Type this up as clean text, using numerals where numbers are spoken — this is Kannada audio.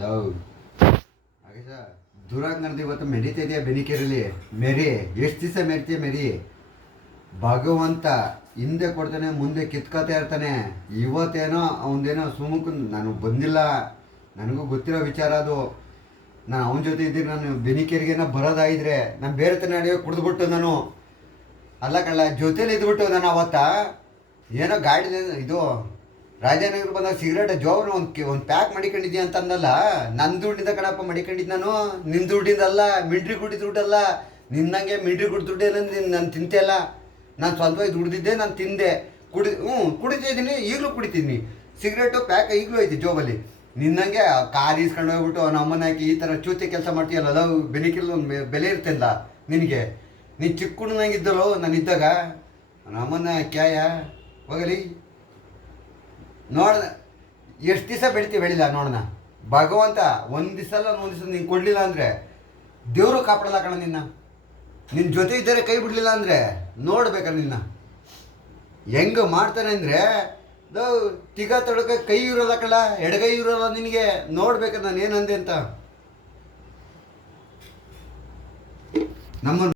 ಲವ್ ಹಾಗೆ ಸರ್ ದೂರಾಗಿ ನಡೆದು ಇವತ್ತು ಮೆರಿತಾ ಇದೆಯಾ ಬೆನಿಕೇರಲ್ಲಿ ಮೆರಿ ಎಷ್ಟು ದಿವಸ ಮೆರಿತೀಯ ಮೆರಿ. ಭಗವಂತ ಹಿಂದೆ ಕೊಡ್ತಾನೆ ಮುಂದೆ ಕಿತ್ಕೋತಾ ಇರ್ತಾನೆ. ಇವತ್ತೇನೋ ಅವನದೇನೋ ಸುಮುಖ ನಾನು ಬಂದಿಲ್ಲ, ನನಗೂ ಗೊತ್ತಿರೋ ವಿಚಾರ ಅದು. ನಾನು ಅವನ ಜೊತೆ ಇದ್ದೀನಿ. ನಾನು ಬೆನಿಕೇರಿಗೇನೋ ಬರೋದಾಗಿದ್ರೆ ನಾನು ಬೇರೆ ತನ ಅಡಿಗೆ ಕುಡಿದ್ಬಿಟ್ಟು ನಾನು ಅಲ್ಲ ಕಳ್ಳ ಜೊತೇಲಿ ಇದ್ಬಿಟ್ಟು ನಾನು ಅವತ್ತ ಏನೋ ಗಾಡಿ ಇದು ರಾಜನಗರ ಬಂದಾಗ ಸಿಗರೇಟ್ ಜೋಬ್ನ ಒಂದು ಪ್ಯಾಕ್ ಮಡಿಕೊಂಡಿದ್ಯಾ ಅಂತ ಅಂದಲ್ಲ. ನನ್ನ ದುಡ್ಡಿಂದ ಕಣಪ್ಪ ಮಡಿಕೊಂಡಿದ್ದು ನಾನು, ನಿನ್ನ ದುಡ್ಡಿಂದಲ್ಲ, ಮಿಲ್ಟ್ರಿ ಗುಡ್ಡಿದ ದುಡ್ಡಲ್ಲ. ನಿನ್ನಂಗೆ ಮಿಲ್ಟ್ರಿ ಗುಡ್ ದುಡ್ಡೆಲ್ಲ ನಾನು ತಿಂತೆಲ್ಲ. ನಾನು ಸ್ವಂತವಾಗಿ ದುಡ್ದಿದ್ದೆ, ನಾನು ತಿಂದೆ, ಕುಡಿತಿದ್ದೀನಿ, ಈಗಲೂ ಕುಡಿತಿದ್ದೀನಿ. ಸಿಗರೇಟು ಪ್ಯಾಕ್ ಈಗಲೂ ಐತಿ ಜೋಬಲ್ಲಿ. ನಿನ್ನಂಗೆ ಕಾರ್ ಈಸ್ಕೊಂಡು ಹೋಗ್ಬಿಟ್ಟು ನಮ್ಮನ್ನ ಹಾಕಿ ಈ ಥರ ಚೂತೆ ಕೆಲಸ ಮಾಡ್ತೀಯಲ್ಲ, ಅದು ಬೆನಿಕಿಲ್ಲ ಒಂದು ಬೆಲೆ ಇರ್ತಿಲ್ಲ ನಿನಗೆ. ನೀನು ಚಿಕ್ಕ ಹುಡುಗನಾಗಿದ್ದಳು ನಾನು ಇದ್ದಾಗ. ನಮ್ಮನ್ನ ಕ್ಯಾಯ ಹೋಗಲಿ ನೋಡ ಎಷ್ಟು ದಿವಸ ಬೆಳಿಲ್ಲ ನೋಡೋಣ. ಭಗವಂತ ಒಂದು ದಿವಸ ಅಲ್ಲ ಒಂದು ದಿವಸ ನೀನು ಕೊಡಲಿಲ್ಲ ಅಂದರೆ ದೇವರು ಕಾಪಾಡಲ್ಲ ಕಣ ನಿನ್ನ. ನಿನ್ನ ಜೊತೆ ಇದ್ದರೆ ಕೈ ಬಿಡಲಿಲ್ಲ ಅಂದರೆ ನೋಡ್ಬೇಕ ನಿನ್ನ ಹೆಂಗೆ ಮಾಡ್ತಾನೆ ಅಂದರೆ ತಿಗ ತೊಡಕ ಕೈ ಇರೋಲ್ಲ ಕಳ, ಎಡಗೈ ಇರೋಲ್ಲ ನಿನಗೆ. ನೋಡ್ಬೇಕ ನಾನು ಏನಂದೆ ಅಂತ. ನಮ್ಮ